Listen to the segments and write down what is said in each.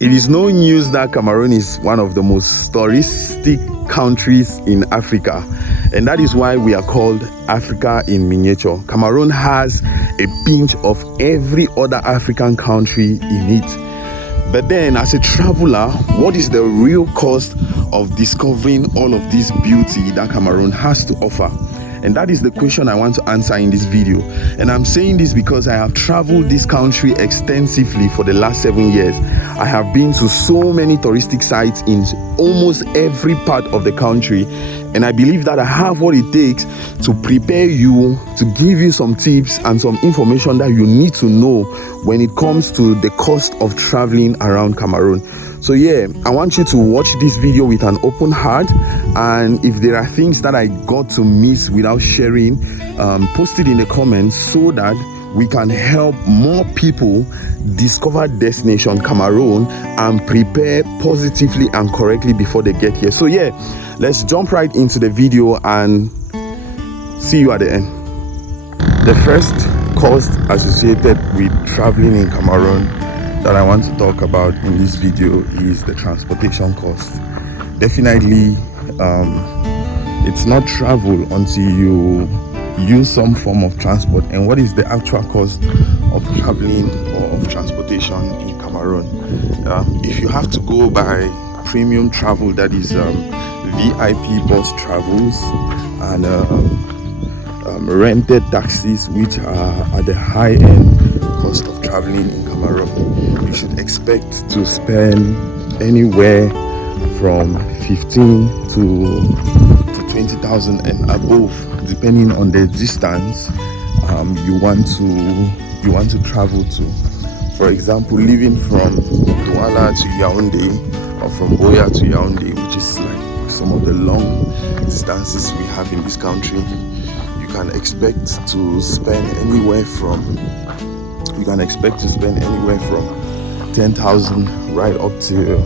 It is no news that Cameroon is one of the most touristic countries in Africa, and that is why we are called Africa in miniature. Cameroon has a pinch of every other African country in it. But then, as a traveler, what is the real cost of discovering all of this beauty that Cameroon has to offer? And that is the question I want to answer in this video. And I'm saying this because I have traveled this country extensively for the last 7 years. I have been to so many touristic sites in almost every part of the country. And I believe that I have what it takes to prepare you, to give you some tips and some information that you need to know when it comes to the cost of traveling around Cameroon. So yeah, I want you to watch this video with an open heart, and if there are things that I got to miss without sharing, post it in the comments so that we can help more people discover destination Cameroon and prepare positively and correctly before they get here. So yeah, let's jump right into the video and see you at the end. The first cost associated with traveling in Cameroon that I want to talk about in this video is the transportation cost. Definitely, it's not travel until you use some form of transport. And what is the actual cost of traveling or of transportation in Cameroon? If you have to go by premium travel, that is VIP bus travels and rented taxis, which are at the high end cost of traveling in Cameroon, you should expect to spend anywhere from 15 to 20,000 and above, depending on the distance you want to travel to. For example, living from Douala to Yaoundé or from Buea to Yaoundé, which is like some of the long distances we have in this country, you can expect to spend anywhere from 10,000 right up to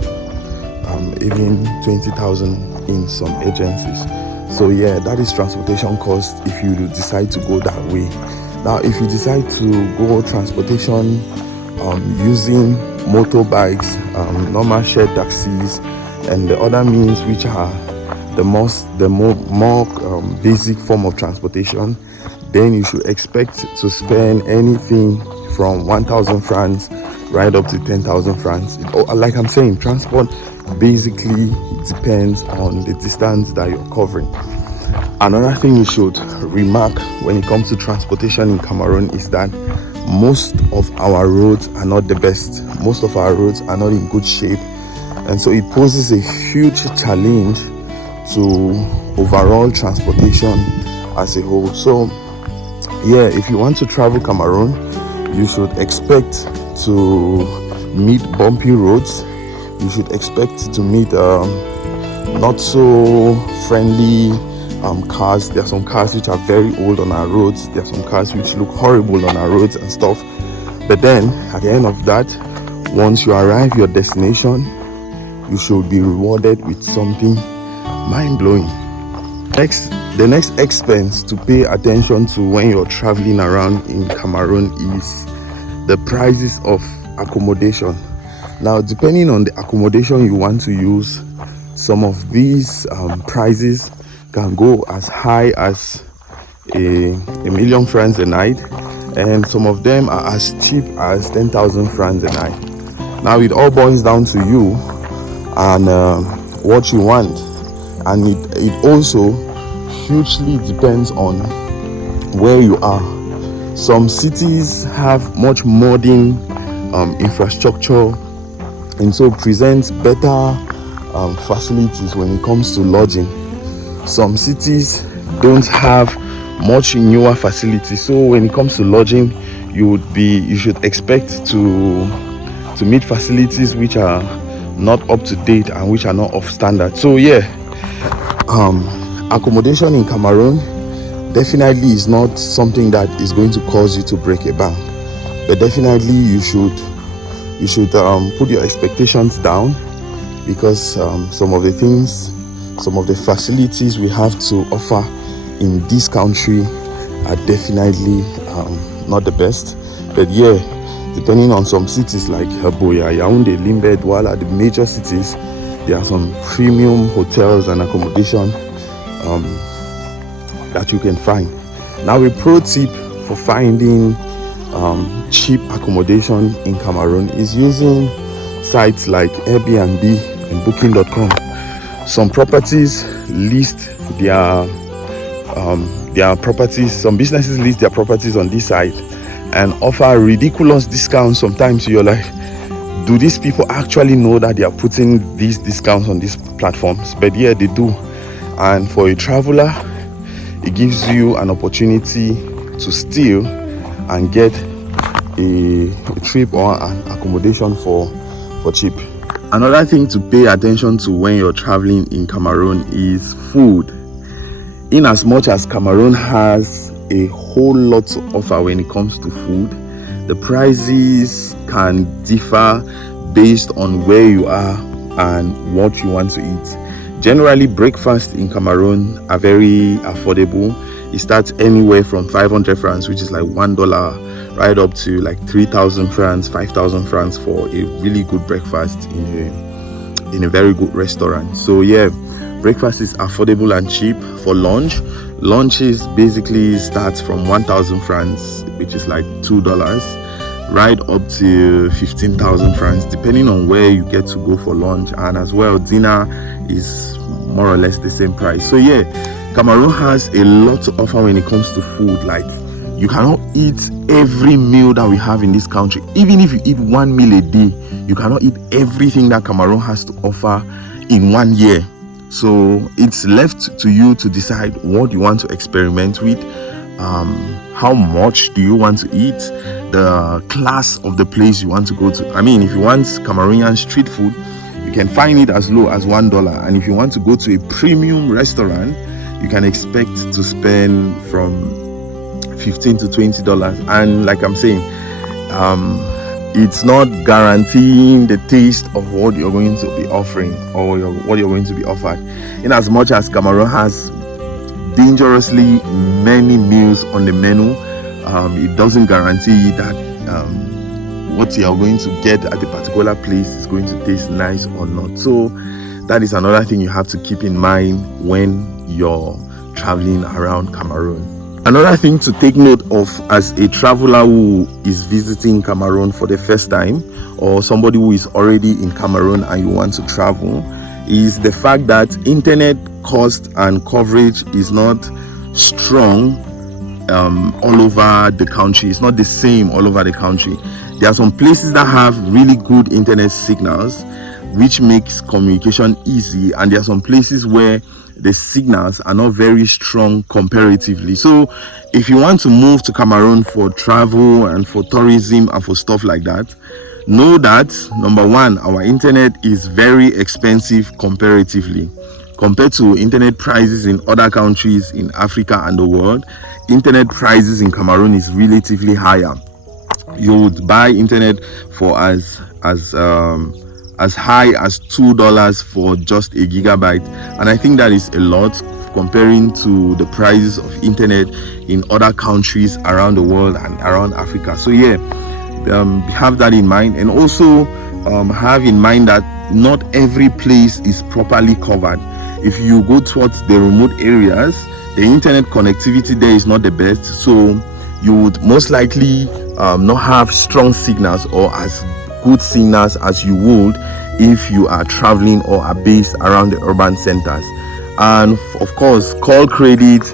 even 20,000 in some agencies. So yeah, that is transportation cost if you decide to go that way. Now, if you decide to go transportation using motorbikes, normal shared taxis, and the other means which are the more basic form of transportation, then you should expect to spend anything from 1,000 francs right up to 10,000 francs. Like I'm saying, transport basically depends on the distance that you're covering. Another thing you should remark when it comes to transportation in Cameroon is that most of our roads are not the best. Most of our roads are not in good shape, and so it poses a huge challenge to overall transportation as a whole. So yeah, if you want to travel Cameroon, you should expect to meet bumpy roads. You should expect to meet not so friendly cars. There are some cars which are very old on our roads. There are some cars which look horrible on our roads and stuff. But then at the end of that, once you arrive your destination, you should be rewarded with something mind-blowing. The next expense to pay attention to when you're traveling around in Cameroon is the prices of accommodation. Now, depending on the accommodation you want to use, some of these prices can go as high as a million francs a night, and some of them are as cheap as 10,000 francs a night. Now, it all boils down to you and what you want, and it also hugely depends on where you are. Some cities have much modern infrastructure, and so presents better facilities when it comes to lodging. Some cities don't have much newer facilities, so when it comes to lodging, you should expect to meet facilities which are not up to date and which are not of standard. So yeah, accommodation in Cameroon definitely is not something that is going to cause you to break a bank, but definitely you should put your expectations down, because some of the facilities we have to offer in this country are definitely not the best. But yeah, Depending on some cities like Buea, Yaoundé, Limbe, Douala, the major cities, there are some premium hotels and accommodation that you can find. Now, a pro tip for finding cheap accommodation in Cameroon is using sites like Airbnb and Booking.com. Some properties list their properties, some businesses list their properties on this site and offer ridiculous discounts. Sometimes you're like, do these people actually know that they are putting these discounts on these platforms? But yeah, they do. And for a traveler, it gives you an opportunity to steal and get a trip or an accommodation for cheap. Another thing to pay attention to when you're traveling in Cameroon is food. In as much as Cameroon has a whole lot to offer when it comes to food, the prices can differ based on where you are and what you want to eat. Generally, breakfast in Cameroon are very affordable. It starts anywhere from 500 francs, which is like $1, right up to like 3,000 francs, 5,000 francs for a really good breakfast in a very good restaurant. So yeah, breakfast is affordable and cheap. For lunches basically starts from 1,000 francs, which is like $2, right up to 15,000 francs, depending on where you get to go for lunch. And as well, dinner is more or less the same price. So yeah, Cameroon has a lot to offer when it comes to food. Like, you cannot eat every meal that we have in this country. Even if you eat one meal a day, you cannot eat everything that Cameroon has to offer in 1 year. So it's left to you to decide what you want to experiment with, how much do you want to eat, the class of the place you want to go to. I mean, if you want Cameroonian street food, you can find it as low as $1. And if you want to go to a premium restaurant, you can expect to spend from $15 to $20. And like I'm saying, it's not guaranteeing the taste of what you're going to be offering or what you're going to be offered. In as much as Cameroon has dangerously many meals on the menu, it doesn't guarantee that what you are going to get at a particular place is going to taste nice or not. So that is another thing you have to keep in mind when you're traveling around Cameroon. Another thing to take note of as a traveler who is visiting Cameroon for the first time, or somebody who is already in Cameroon and you want to travel, is the fact that internet cost and coverage is not strong all over the country. It's not the same all over the country. There are some places that have really good internet signals, which makes communication easy, and there are some places where the signals are not very strong comparatively. So if you want to move to Cameroon for travel and for tourism and for stuff like that, know that, number one, our internet is very expensive comparatively. Compared to internet prices in other countries in Africa and the world, internet prices in Cameroon is relatively higher. You would buy internet for as high as $2 for just a gigabyte, and I think that is a lot comparing to the prices of internet in other countries around the world and around Africa. So yeah, have that in mind, and also have in mind that not every place is properly covered. If you go towards the remote areas, the internet connectivity there is not the best, so you would most likely not have strong signals or as good signals as you would if you are traveling or are based around the urban centers. And of course, call credit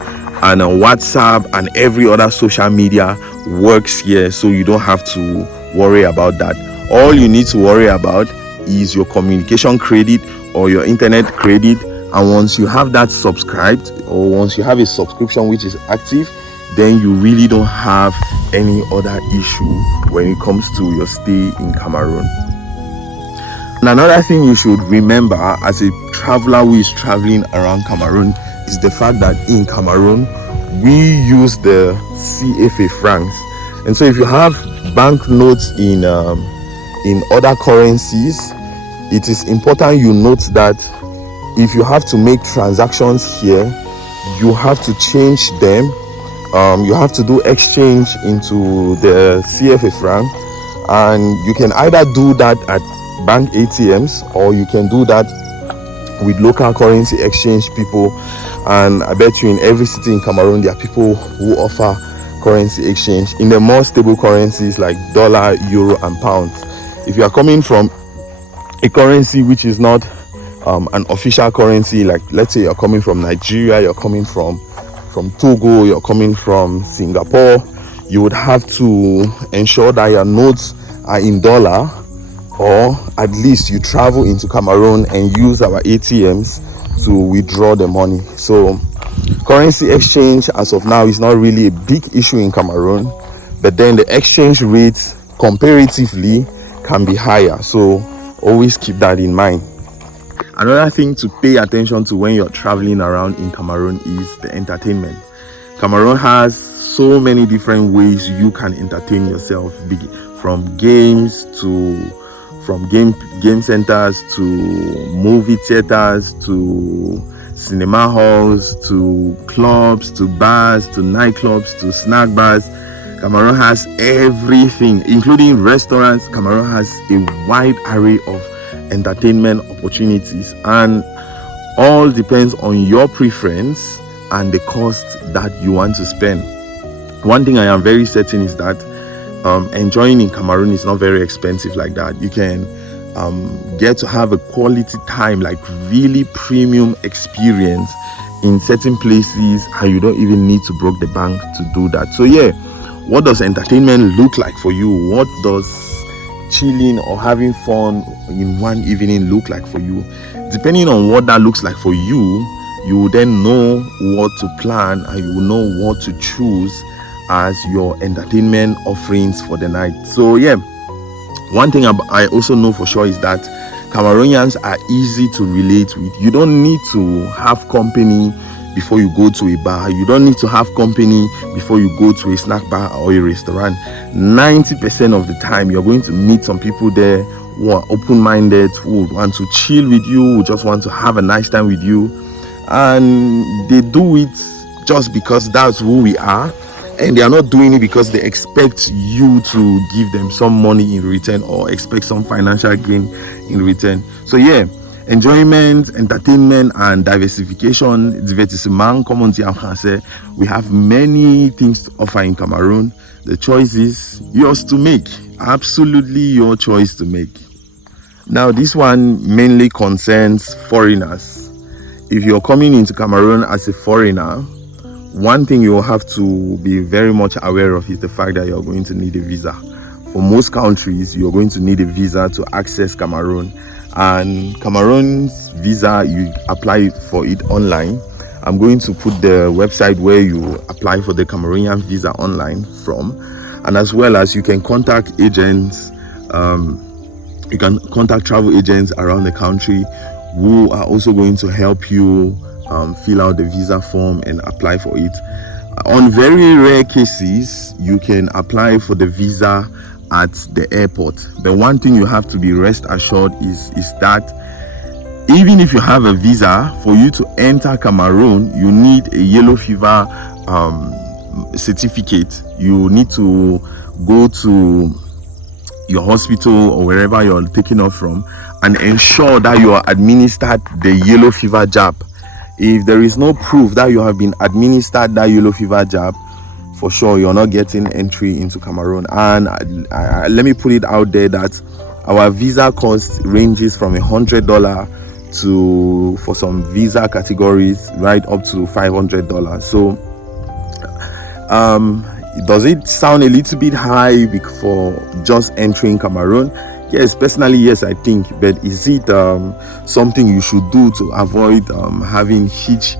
and WhatsApp and every other social media works here, so you don't have to worry about that. All you need to worry about is your communication credit or your internet credit, and once you have that subscribed, or once you have a subscription which is active, then you really don't have any other issue when it comes to your stay in Cameroon. And another thing you should remember as a traveler who is traveling around Cameroon is the fact that in Cameroon we use the CFA francs, and so if you have banknotes in other currencies, it is important you note that if you have to make transactions here, you have to change them. You have to do exchange into the CFA franc, and you can either do that at bank ATMs, or you can do that with local currency exchange people. And I bet you in every city in Cameroon there are people who offer currency exchange in the more stable currencies like dollar, euro and pounds. If you are coming from a currency which is not an official currency, like let's say you're coming from Nigeria, you're coming from Togo, you're coming from Singapore, you would have to ensure that your notes are in dollar, or at least you travel into Cameroon and use our ATMs to withdraw the money. So currency exchange as of now is not really a big issue in Cameroon, but then the exchange rates comparatively can be higher, so always keep that in mind. Another thing to pay attention to when you're traveling around in Cameroon is the entertainment. Cameroon has so many different ways you can entertain yourself, from games to game centers to movie theaters to cinema halls to clubs to bars to nightclubs to snack bars. Cameroon has everything, including restaurants. Cameroon has a wide array of entertainment opportunities, and all depends on your preference and the cost that you want to spend. One thing I am very certain is that enjoying in Cameroon is not very expensive like that. You can get to have a quality time, like really premium experience in certain places, and you don't even need to break the bank to do that. So yeah, what does entertainment look like for you? What does chilling or having fun in one evening look like for you? Depending on what that looks like for you, you will then know what to plan, and you will know what to choose as your entertainment offerings for the night. So yeah, one thing I also know for sure is that Cameroonians are easy to relate with. You don't need to have company before you go to a bar. You don't need to have company before you go to a snack bar or a restaurant. 90% of the time you're going to meet some people there who are open-minded, who want to chill with you, who just want to have a nice time with you, and they do it just because that's who we are, and they are not doing it because they expect you to give them some money in return or expect some financial gain in return. So yeah, enjoyment, entertainment and diversification, divertissement, comme on dit en français. We have many things to offer in Cameroon. The choice is yours to make. Absolutely your choice to make. Now this one mainly concerns foreigners. If you're coming into Cameroon as a foreigner, one thing you will have to be very much aware of is the fact that you're going to need a visa. For most countries, you're going to need a visa to access Cameroon. And Cameroon's visa, you apply for it online. I'm going to put the website where you apply for the Cameroonian visa online from. And as well as you can contact agents, you can contact travel agents around the country who are also going to help you fill out the visa form and apply for it. On very rare cases, you can apply for the visa at the airport. But one thing you have to be rest assured is that even if you have a visa, for you to enter Cameroon, you need a yellow fever certificate. You need to go to your hospital or wherever you're taking off from and ensure that you are administered the yellow fever jab. If there is no proof that you have been administered that yellow fever jab, for sure you're not getting entry into Cameroon. And let me put it out there that our visa cost ranges from $100 to, for some visa categories, right up to $500. So does it sound a little bit high for just entering Cameroon? Yes, personally, yes, I think. But is it something you should do to avoid having hitches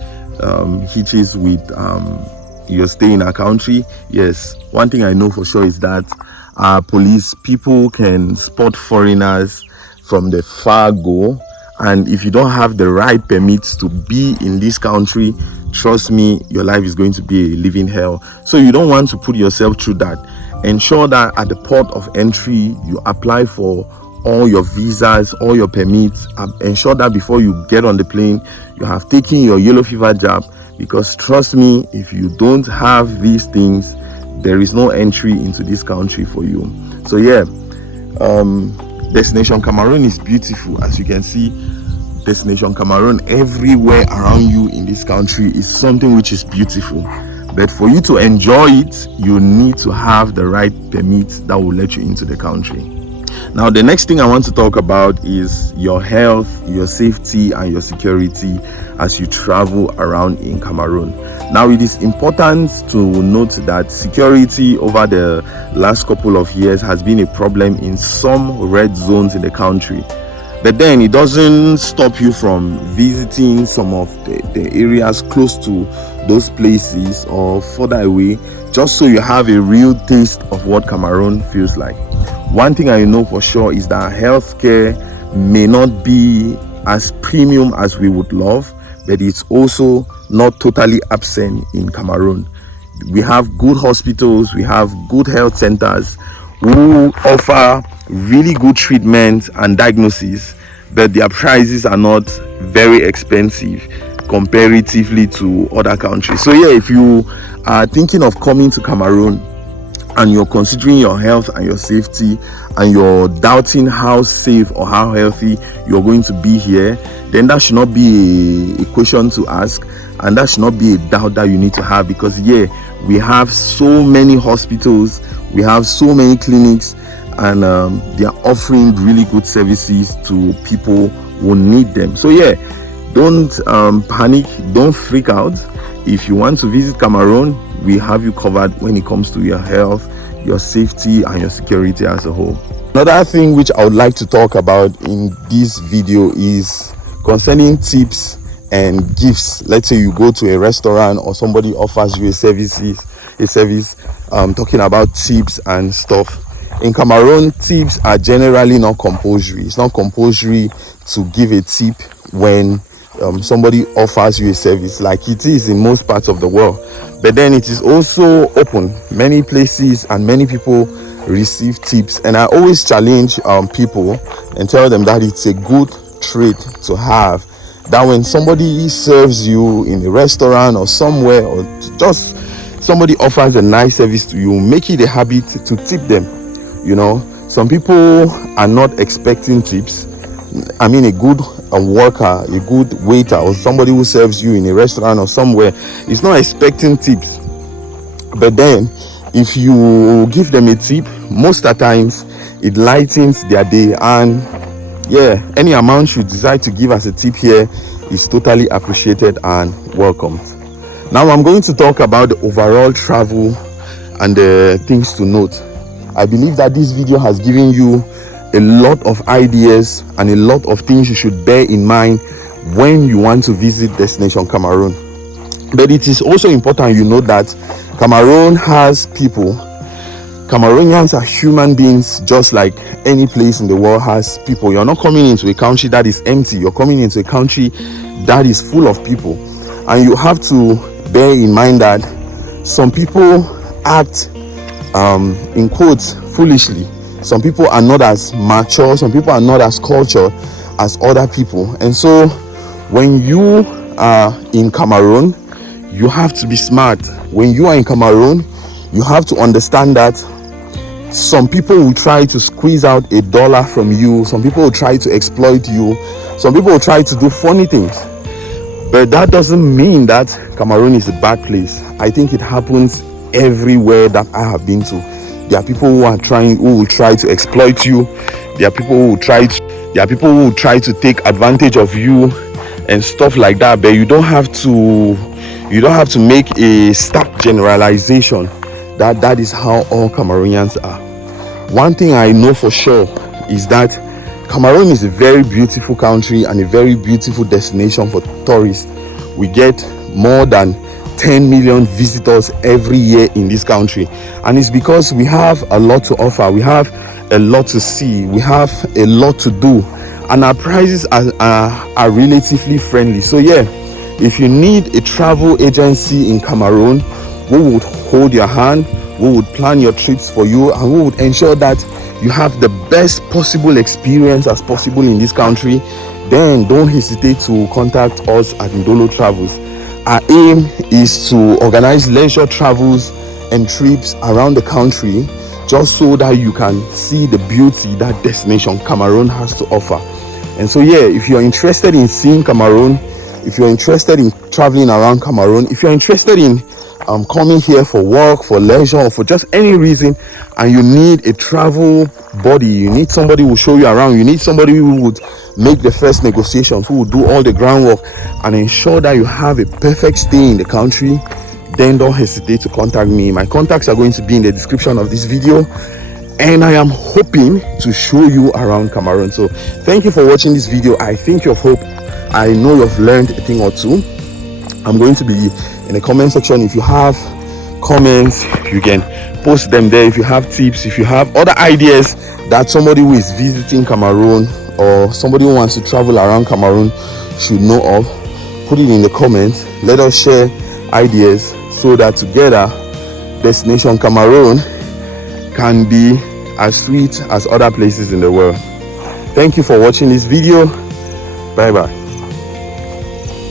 with your stay in our country? Yes. One thing I know for sure is that police people can spot foreigners from the far go, and if you don't have the right permits to be in this country, trust me, your life is going to be a living hell. So you don't want to put yourself through that. Ensure that at the port of entry you apply for all your visas, all your permits. Ensure that before you get on the plane you have taken your yellow fever jab, because trust me, if you don't have these things, there is no entry into this country for you. So yeah, Destination Cameroon is beautiful. As you can see, Destination Cameroon everywhere around you in this country is something which is beautiful. But for you to enjoy it, you need to have the right permit that will let you into the country. Now, the next thing I want to talk about is your health, your safety, and your security as you travel around in Cameroon. Now, it is important to note that security over the last couple of years has been a problem in some red zones in the country. But then it doesn't stop you from visiting some of the areas close to those places or further away, just so you have a real taste of what Cameroon feels like. One thing I know for sure is that healthcare may not be as premium as we would love, but it's also not totally absent in Cameroon. We have good hospitals, we have good health centers who offer really good treatment and diagnosis, but their prices are not very expensive comparatively to other countries. So yeah, if you are thinking of coming to Cameroon and you're considering your health and your safety, and you're doubting how safe or how healthy you're going to be here, then that should not be a question to ask, and that should not be a doubt that you need to have, because yeah, we have so many hospitals, we have so many clinics, and they are offering really good services to people who need them. So yeah, don't panic, don't freak out. If you want to visit Cameroon, we have you covered when it comes to your health, your safety, and your security as a whole. Another thing which I would like to talk about in this video is concerning tips and gifts. Let's say you go to a restaurant or somebody offers you a service talking about tips and stuff. In Cameroon, tips are generally not compulsory. It's not compulsory to give a tip when somebody offers you a service, like it is in most parts of the world. But then it is also open. Many places and many people receive tips, and I always challenge people and tell them that it's a good trait to have, that when somebody serves you in a restaurant or somewhere, or just somebody offers a nice service to you, make it a habit to tip them. You know, some people are not expecting tips. I mean, a good worker, a good waiter, or somebody who serves you in a restaurant or somewhere is not expecting tips. But then if you give them a tip, most of the times it lightens their day, and yeah, any amount you decide to give as a tip here is totally appreciated and welcomed. Now I'm going to talk about the overall travel and the things to note. I believe that this video has given you a lot of ideas and a lot of things you should bear in mind when you want to visit Destination Cameroon. But it is also important you know that Cameroon has people. Cameroonians are human beings, just like any place in the world has people. You're not coming into a country that is empty. You're coming into a country that is full of people, and you have to bear in mind that some people act in quotes foolishly. Some people are not as mature, some people are not as cultured as other people. And so when you are in Cameroon, you have to be smart. When you are in Cameroon, you have to understand that some people will try to squeeze out $1 from you. Some people will try to exploit you. Some people will try to do funny things. But that doesn't mean that Cameroon is a bad place. I think it happens everywhere that I have been to. There are people who will try to exploit you. There are people who will try to take advantage of you and stuff like that. But you don't have to make a stark generalization that is how all Cameroonians are. One thing I know for sure is that Cameroon is a very beautiful country and a very beautiful destination for tourists. We get more than 10 million visitors every year in this country, and it's because we have a lot to offer, we have a lot to see, we have a lot to do, and our prices are relatively friendly. So yeah, if you need a travel agency in Cameroon who would hold your hand, who would plan your trips for you, and who would ensure that you have the best possible experience as possible in this country, then don't hesitate to contact us at Ndolo Travels. Our aim is to organize leisure travels and trips around the country just so that you can see the beauty that destination Cameroon has to offer. And so yeah, if you're interested in seeing Cameroon, if you're interested in traveling around Cameroon, if you're interested in coming here for work, for leisure, or for just any reason, and you need a travel buddy, you need somebody who will show you around, you need somebody who would make the first negotiations, who will do all the groundwork and ensure that you have a perfect stay in the country, then don't hesitate to contact me. My contacts are going to be in the description of this video, and I am hoping to show you around Cameroon. So thank you for watching this video. I think you've hope. I know you've learned a thing or two. I'm going to be in the comment section. If you have comments, you can post them there. If you have tips, if you have other ideas that somebody who is visiting Cameroon or somebody who wants to travel around Cameroon should know of, put it in the comments. Let us share ideas so that together destination Cameroon can be as sweet as other places in the world. Thank you for watching this video. Bye bye.